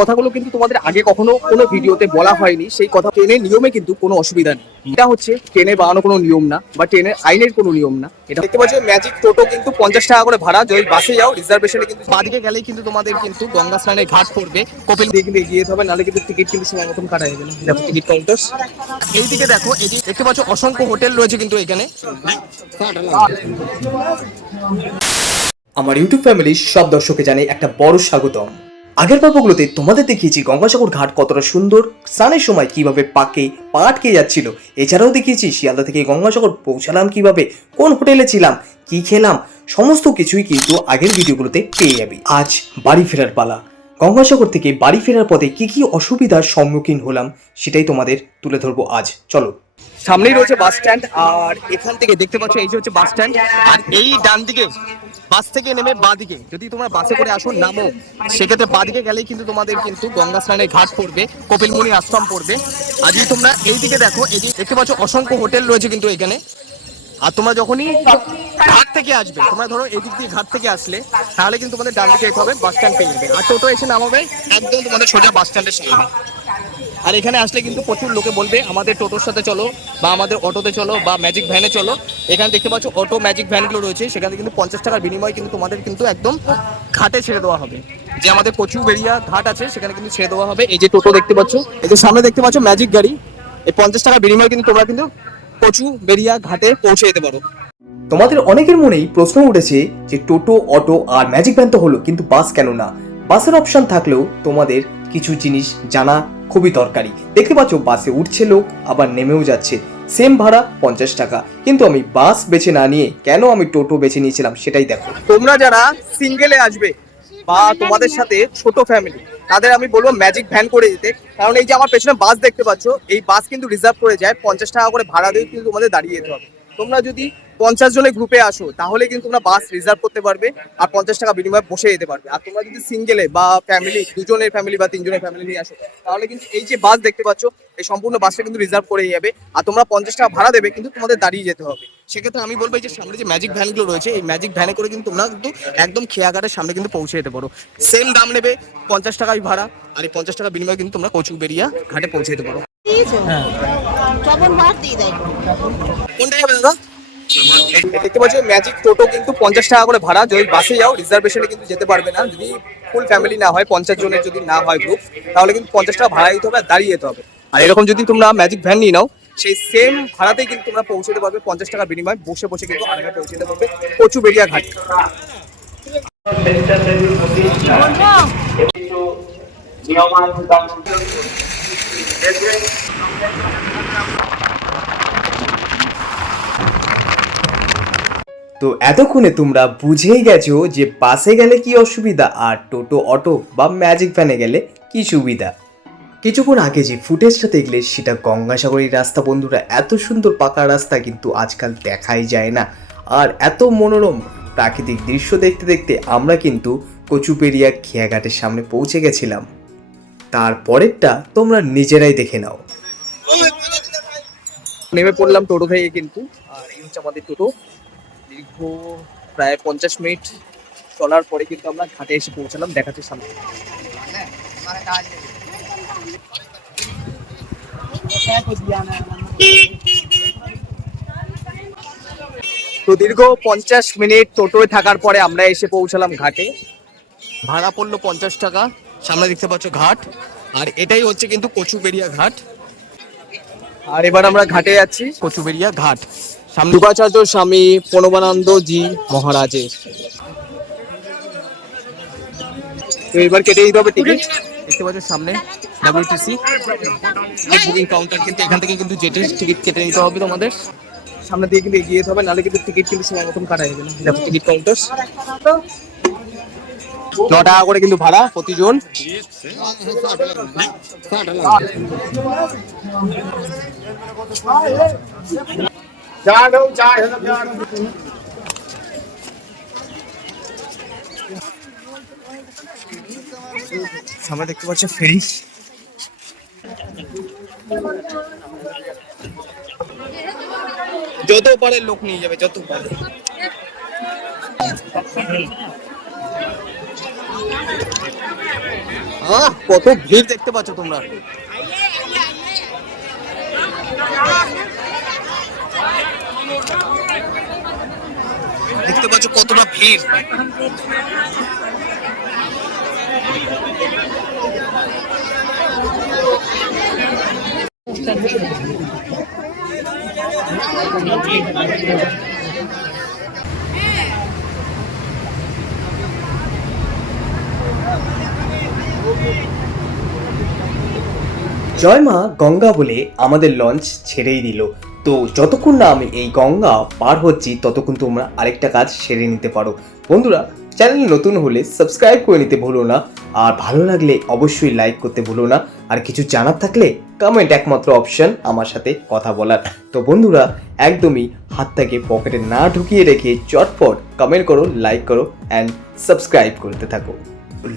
কথাগুলো কিন্তু তোমাদের আগে কখনো কোনো ভিডিওতে বলা হয়নি, সেই কথা ট্রেনের নিয়মে কিন্তু কোনো অসুবিধা নেই। এটা হচ্ছে ট্রেনে বানানো কোনো নিয়ম না, বা ট্রেনের আইনের কোনো নিয়ম না। এটা দেখতে পাচ্ছ ম্যাজিক টোটো কিন্তু পঞ্চাশ টাকা করে ভাড়া, যদি বাসে যাও রিজার্ভেশনে কিন্তু বাদিকে গেলেই কিন্তু তোমাদের কিন্তু গঙ্গা স্নানের ঘাট পড়বে, কপিল দিয়ে কিন্তু এগিয়ে হবে নাহলে কিন্তু টিকিট কিন্তু সময় মতন কাটা যাবে না। দেখো টিকিট কাউন্টার এইদিকে দেখো যে দেখতে পাচ্ছ, অসংখ্য হোটেল রয়েছে কিন্তু এখানে। আমার ইউটিউব ফ্যামিলির সব দর্শককে জানাই একটা বড় স্বাগতম। আগের পর্বগুলোতে তোমাদের দেখিয়েছি গঙ্গাসাগর ঘাট কতটা সুন্দর, স্নানের সময় কীভাবে পাকে, পা আটকে যাচ্ছিল। এছাড়াও দেখিয়েছি শিয়ালদা থেকে গঙ্গাসাগর পৌঁছালাম কীভাবে, কোন হোটেলে ছিলাম, কি খেলাম, সমস্ত কিছুই কিন্তু আগের ভিডিওগুলোতে পেয়ে যাবে। আজ বাড়ি ফেরার পালা। গঙ্গাসাগর থেকে বাড়ি ফেরার পথে কি কি অসুবিধার সম্মুখীন হলাম, সেটাই তোমাদের তুলে ধরবো আজ। চলো। সামনেই রয়েছে বাস স্ট্যান্ড, আর এখান থেকে দেখতে পাচ্ছ এই যে হচ্ছে বাস স্ট্যান্ড, আর এই ডান দিকে বাস থেকে নেমে বাঁ দিকে যদি তোমরা বাসে করে আসো, নামো। সেক্ষেত্রে বাঁ দিকে গেলেই কিন্তু তোমাদের কিন্তু গঙ্গা স্নানের ঘাট পড়বে, কপিলমুনি আশ্রম পড়বে। আর যদি তোমরা এই দিকে দেখো যে দেখতে পাচ্ছ, অসংখ্য হোটেল রয়েছে কিন্তু এখানে। আর তোমরা যখনই ঘাট থেকে আসবে, তোমরা ধরো এই দিক দিয়ে ঘাট থেকে আসলে, তাহলে কিন্তু তোমাদের ডান দিকে হবে বাস স্ট্যান্ড পেয়ে যাবে। আর টোটো এসে নামাবে একদম তোমাদের সোজা বাস স্ট্যান্ডের সামনে আর এখানে আসলে কিন্তু প্রচুর লোকে বলবে, আমাদের টোটোর সাথে চলো, বা আমাদের অটোতে চলো, বা ম্যাজিক ভ্যানে চলো। এখানে দেখতে পাচ্ছ অটো ম্যাজিক ভ্যানগুলো রয়েছে। সেখানে কিন্তু পঞ্চাশ টাকার বিনিময়ে কিন্তু তোমাদের কিন্তু একদম ঘাটে ছেড়ে দেওয়া হবে। যে আমাদের কচু বেরিয়া ঘাট আছে, সেখানে কিন্তু ছেড়ে দেওয়া হবে। এই যে টোটো দেখতে পাচ্ছ, এই যে সামনে দেখতে পাচ্ছ ম্যাজিক গাড়ি। এই পঞ্চাশ টাকার বিনিময়ে কিন্তু তোমরা কিন্তু কচু বেরিয়া ঘাটে পৌঁছে যেতে পারো। তোমাদের অনেকের মনেই প্রশ্ন উঠেছে যে টোটো, অটো আর ম্যাজিক ভ্যান তো হলো, কিন্তু বাস কেন না? বাসের অপশন থাকলেও তোমাদের কিছু জিনিস জানা খুবই দরকারি। দেখতে পাচ্ছ বাসে উঠছে লোক, আবার নেমেও যাচ্ছে। সেম ভাড়া পঞ্চাশ টাকা। কিন্তু আমি বাস বেছে না নিয়ে কেন আমি টোটো বেছে নিয়েছিলাম সেটাই দেখো। তোমরা যারা সিঙ্গেলে আসবে বা তোমাদের সাথে ছোট ফ্যামিলি তাদের আমি বলব ম্যাজিক ভ্যান করে দিতে। কারণ এই যে আমার পেছনে বাস দেখতে পাচ্ছ, এই বাস কিন্তু রিজার্ভ করে যায়। পঞ্চাশ টাকা করে ভাড়া দিয়ে কিন্তু তোমাদের দাঁড়িয়ে যেতে হবে। তোমরা যদি পঞ্চাশ জনের গ্রুপে আসো তাহলে কিন্তু তোমরা বাস রিজার্ভ করতে পারবে আর পঞ্চাশ টাকা বিনিময়ে বসে যেতে পারবে। আর তোমরা যদি সিঙ্গেলে বা ফ্যামিলি দুজনের ফ্যামিলি বা তিনজনের ফ্যামিলি নিয়ে আসো তাহলে কিন্তু এই যে বাস দেখতে পাচ্ছ এই সম্পূর্ণ বাসটা কিন্তু রিজার্ভ করে যাবে। আর তোমরা পঞ্চাশ টাকা ভাড়া দেবে কিন্তু তোমাদের দাঁড়িয়ে যেতে হবে। সেক্ষেত্রে আমি বলব এই যে সামনে যে ম্যাজিক ভ্যানগুলো রয়েছে এই ম্যাজিক ভ্যানে করে কিন্তু তোমরা কিন্তু একদম খেয়াঘাটের সামনে কিন্তু পৌঁছে যেতে পারো। সেম দাম নেবে পঞ্চাশ টাকাই ভাড়া আর এই পঞ্চাশ টাকা বিনিময়ে কিন্তু তোমরা কচু বেরিয়া ঘাটে পৌঁছে যেতে পারো। দেয় কোনটা যাবে দাদা? দেখতে পাচ্ছ ম্যাজিক টোটো কিন্তু পঞ্চাশ টাকা করে ভাড়া। যদি বাসে যাও রিজার্ভেশনে কিন্তু যেতে পারবে না। যদি ফুল ফ্যামিলি না হয়, পঞ্চাশ জনের যদি না হয় গ্রুপ তাহলে কিন্তু পঞ্চাশ টাকা ভাড়া দিতে হবে আর দাঁড়িয়ে যেতে হবে। আর এরকম যদি তোমরা ম্যাজিক ভ্যান নিয়ে নাও, সেই সেম ভাড়াতেই কিন্তু তোমরা পৌঁছতে পারবে পঞ্চাশ টাকার বিনিময়ে। বসে বসে কিন্তু আরামে পৌঁছে যেতে পারবে কচু বেরিয়া ঘাট তো এতক্ষণে তোমরা বুঝেই গেছো যে বাসে গেলে কি অসুবিধা আর টোটো, অটো বা ম্যাজিক ভ্যানে গেলে কি সুবিধা। কিছুক্ষণ আগে যে ফুটেজটা দেখলে সেটা গঙ্গাসাগরের রাস্তা, বন্ধুরা। এত সুন্দর পাকা রাস্তা কিন্তু আজকাল দেখাই যায় না। আর এত মনোরম প্রাকৃতিক দৃশ্য দেখতে দেখতে আমরা কিন্তু কচুপেরিয়া খেয়াঘাটের সামনে পৌঁছে গেছিলাম। তারপরেরটা তোমরা নিজেরাই দেখে নাও। নেমে পড়লাম টোটো থেকে কিন্তু, আর এই হচ্ছে আমাদের টোটো। দীর্ঘ প্রায় পঞ্চাশ মিনিট চলার পরে কিন্তু আমরা ঘাটে এসে পৌঁছালাম দেখাচ্ছি সামনে। তো দীর্ঘ পঞ্চাশ মিনিট টোটোয় থাকার পরে আমরা এসে পৌঁছালাম ঘাটে। ভাড়া পড়ল পঞ্চাশ টাকা সামনে দেখতে পাচ্ছ ঘাট আর এটাই হচ্ছে কিন্তু কচুবেরিয়া ঘাট। আর এবার আমরা ঘাটে যাচ্ছি। কচুবেরিয়া ঘাট। যুগাচার্য স্বামী প্রণবানন্দ জি মহারাজের। তো এবার কেটে দিতে হবে টিকিট দেখতে পাচ্ছ সামনে ডাব্লিউটিসি বুকিং কাউন্টার কিন্তু এখান থেকে কিন্তু যেটে টিকিট কেটে নিতে হবে তোমাদের। সামনে দিয়ে কিন্তু এগিয়ে যেতে হবে নাহলে কিন্তু টিকিট কিন্তু সময় মতন কাটা যাবে না। দেখো টিকিট কাউন্টার ন টাকা করে কিন্তু ভাড়া প্রতিজন। সামনে দেখতে পাচ্ছ ফেরি যত পারে লোক নিয়ে যাবে যত পারে। আহ কত ভিড় দেখতে পাচ্ছ তোমরা। দেখতে পাচ্ছ কতটা ভিড়। জয় মা গঙ্গা বলে আমাদের লঞ্চ ছেড়েই দিল। তো যতক্ষণ না আমি এই গঙ্গা পার হচ্ছি, ততক্ষণ তোমরা আরেকটা কাজ সেরে নিতে পারো। বন্ধুরা চ্যানেল নতুন হলে সাবস্ক্রাইব করে নিতে ভুলো না, আর ভালো লাগলে অবশ্যই লাইক করতে ভুলো না, আর কিছু জানার থাকলে কমেন্ট একমাত্র অপশন আমার সাথে কথা বলার। তো বন্ধুরা, একদমই হাতটাকে পকেটে না ঢুকিয়ে রেখে চটপট কমেন্ট করো লাইক করো অ্যান্ড সাবস্ক্রাইব করতে থাকো।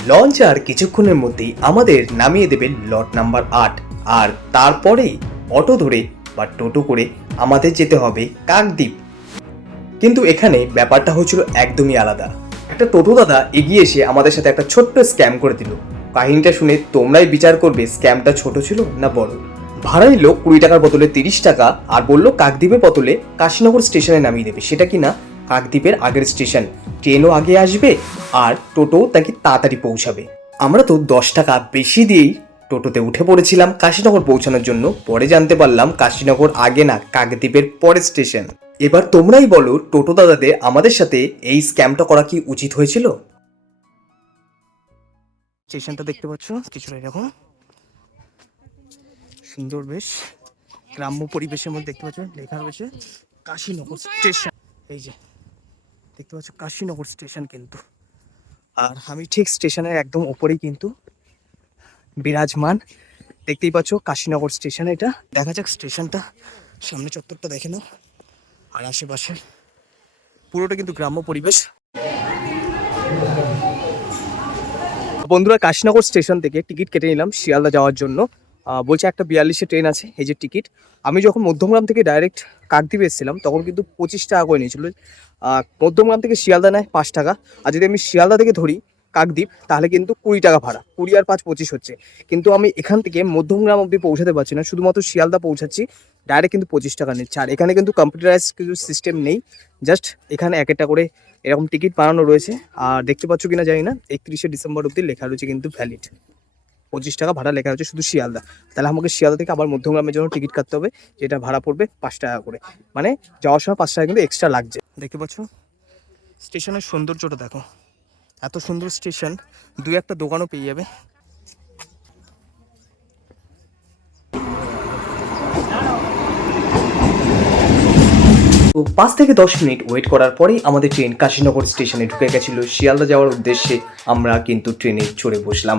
লঞ্চ আর কিছুক্ষণের মধ্যেই আমাদের নামিয়ে দেবে লট নাম্বার আট, আর তারপরেই অটো ধরে বা টোটো করে আমাদের যেতে হবে কাকদ্বীপ। কিন্তু এখানে ব্যাপারটা হচ্ছিল একদমই আলাদা। একটা টোটো দাদা এগিয়ে এসে আমাদের সাথে একটা ছোট্ট স্ক্যাম করে দিল। কাহিনীটা শুনে তোমরাই বিচার করবে স্ক্যামটা ছোট ছিল না বড়। ভাড়া নিল কুড়ি টাকার বদলে তিরিশ টাকা আর বলল কাকদ্বীপের বদলে কাশীনগর স্টেশনে নামিয়ে দেবে। সেটা কি না? কাকদ্বীপের আগের স্টেশন। ট্রেনও আগে আসবে আর টোটো তাকে তাড়াতাড়ি পৌঁছাবে। আমরা তো দশ টাকা বেশি দিয়েই টোটোতে উঠে পড়েছিলাম কাশীনগর পৌঁছানোর জন্য। পরে জানতে পারলাম কাশীনগর আগে না, কাকদ্বীপের পরের স্টেশন। এবার তোমরাই বলো, টোটো দাদাদের আমাদের সাথে এই স্ক্যামটা করা কি উচিত হয়েছিল? স্টেশনটা দেখতে পাচ্ছ, কিছুটা এরকম। সুন্দর বেশ। গ্রাম্য পরিবেশের মধ্যে দেখতে পাচ্ছ, লেখা রয়েছে কাশীনগর স্টেশন। এই যে, দেখতে পাচ্ছ কাশীনগর স্টেশন কিন্তু। আর আমি ঠিক স্টেশনের একদম ওপরেই কিন্তু বিরাজমান। দেখতেই পাচ্ছ, কাশীনগর স্টেশন এটা। দেখা যাক স্টেশনটা, সামনে চত্বরটা দেখে নাও, আর আশেপাশে। পুরোটা কিন্তু গ্রাম্য পরিবেশ। বন্ধুরা, কাশীনগর স্টেশন থেকে টিকিট কেটে নিলাম শিয়ালদা যাওয়ার জন্য। বলছে একটা বিয়াল্লিশে ট্রেন আছে, এই যে টিকিট। আমি যখন মধ্যমগ্রাম থেকে ডাইরেক্ট কাকদ্বীপ এসেছিলাম, তখন কিন্তু পঁচিশ টাকা করে নিয়েছিল। মধ্যমগ্রাম থেকে শিয়ালদা নেয় পাঁচ টাকা। আর যদি আমি শিয়ালদা থেকে ধরি কাকদ্বীপ, তাহলে কিন্তু কুড়ি টাকা ভাড়া, কুড়ি আর পাঁচ পঁচিশ হচ্ছে। কিন্তু আমি এখান থেকে মধ্যমগ্রাম অবধি পৌঁছাতে পারছি না, শুধুমাত্র শিয়ালদা পৌঁছাচ্ছি ডাইরেক্ট কিন্তু পঁচিশ টাকা নিচ্ছে। আর এখানে কিন্তু কম্পিউটারাইজ কিছু সিস্টেম নেই জাস্ট এখানে এক একটা করে এরকম টিকিট বানানো রয়েছে। আর দেখতে পাচ্ছ কিনা জানি না, একত্রিশে ডিসেম্বর অবধি লেখা রয়েছে কিন্তু ভ্যালিড পঁচিশ টাকা ভাড়া লেখা রয়েছে শুধু শিয়ালদা। তাহলে আমাকে শিয়ালদা থেকে আবার মধ্যমগ্রামের জন্য টিকিট কাটতে হবে, যেটা ভাড়া পড়বে পাঁচ টাকা করে। মানে যাওয়ার সময় পাঁচ টাকা কিন্তু এক্সট্রা লাগছে। দেখতে পাচ্ছ? স্টেশনের সৌন্দর্যটা দেখো। এত সুন্দর স্টেশন দু একটা দোকানও পেয়ে যাবে। তো পাঁচ থেকে দশ মিনিট ওয়েট করার পরেই আমাদের ট্রেন কাশীনগর স্টেশনে ঢুকে গেছিল। শিয়ালদা যাওয়ার উদ্দেশ্যে আমরা কিন্তু ট্রেনে চড়ে বসলাম।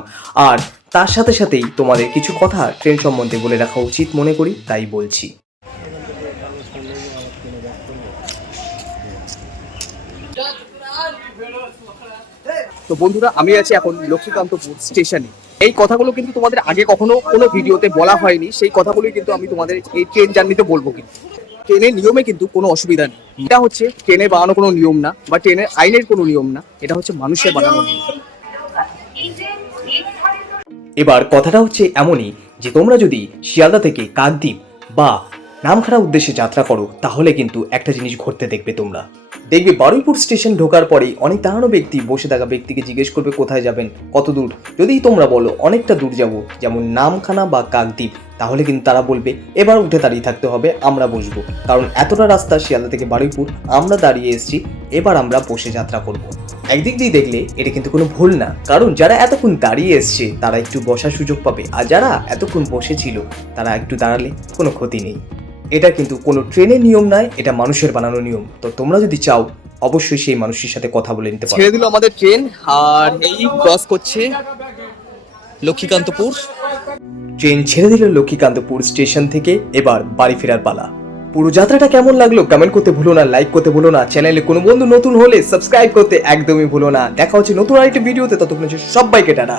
আর তার সাথে সাথেই তোমাদের কিছু কথা ট্রেন সম্বন্ধে বলে রাখা উচিত, মনে করি তাই বলছি। তো বন্ধুরা, আমি আছি এখন লক্ষ্মীকান্তপুর স্টেশনে। এই কথাগুলো কিন্তু তোমাদের আগে কখনো কোনো ভিডিওতে বলা হয়নি, সেই কথাগুলোই কিন্তু আমি তোমাদের এই ট্রেন জার্নিতে বলব কিন্তু। ট্রেনের নিয়মে কিন্তু কোনো অসুবিধা নেই। এটা হচ্ছে ট্রেনে বানানো কোনো নিয়ম না, বা ট্রেনের আইনের কোনো নিয়ম না, এটা হচ্ছে মানুষের বানানো নিয়ম। এবার কথাটা হচ্ছে এমনই যে তোমরা যদি শিয়ালদা থেকে কাকদ্বীপ বা নামখানা উদ্দেশ্যে যাত্রা করো, তাহলে কিন্তু একটা জিনিস ঘটতে দেখবে তোমরা। দেখবে বারুইপুর স্টেশন ঢোকার পরেই অনেক দাঁড়ানো ব্যক্তি বসে থাকা ব্যক্তিকে জিজ্ঞেস করবে কোথায় যাবেন, কত দূর। যদি তোমরা বলো, অনেকটা দূর যাব, যেমন নামখানা বা কাকদ্বীপ। তাহলে কিন্তু তারা বলবে, এবার উঠে দাঁড়িয়ে থাকতে হবে, আমরা বসবো। কারণ এতটা রাস্তা শিয়ালদা থেকে বারুইপুর, আমরা দাঁড়িয়ে এসেছি, এবার আমরা বসে যাত্রা করব। একদিক দিয়ে দেখলে এটা কিন্তু কোনো ভুল না, কারণ যারা এতক্ষণ দাঁড়িয়ে এসছে, তারা একটু বসার সুযোগ পাবে। আর যারা এতক্ষণ বসেছিল তারা একটু দাঁড়ালে কোনো ক্ষতি নেই। এটা কিন্তু কোনো ট্রেনের নিয়ম নয় এটা মানুষের বানানো নিয়ম। তো তোমরা যদি চাও অবশ্যই সেই মানুষের সাথে কথা বলে নিতে পারো। ছেড়ে দিল আমাদের ট্রেন আর এই ক্রস করছে লক্ষ্মীকান্তপুর। ট্রেন ছেড়ে দিল লক্ষ্মীকান্তপুর স্টেশন থেকে এবার বাড়ি ফেরার পালা। পুরো যাত্রাটা কেমন লাগল কমেন্ট করতে ভুলো না লাইক করতে ভুলো না চ্যানেলে কোনো বন্ধু নতুন হলে সাবস্ক্রাইব করতে একদমই ভুলো না। দেখা হচ্ছে নতুন আরেকটি ভিডিওতে ততক্ষণ সবাইকে টাটা।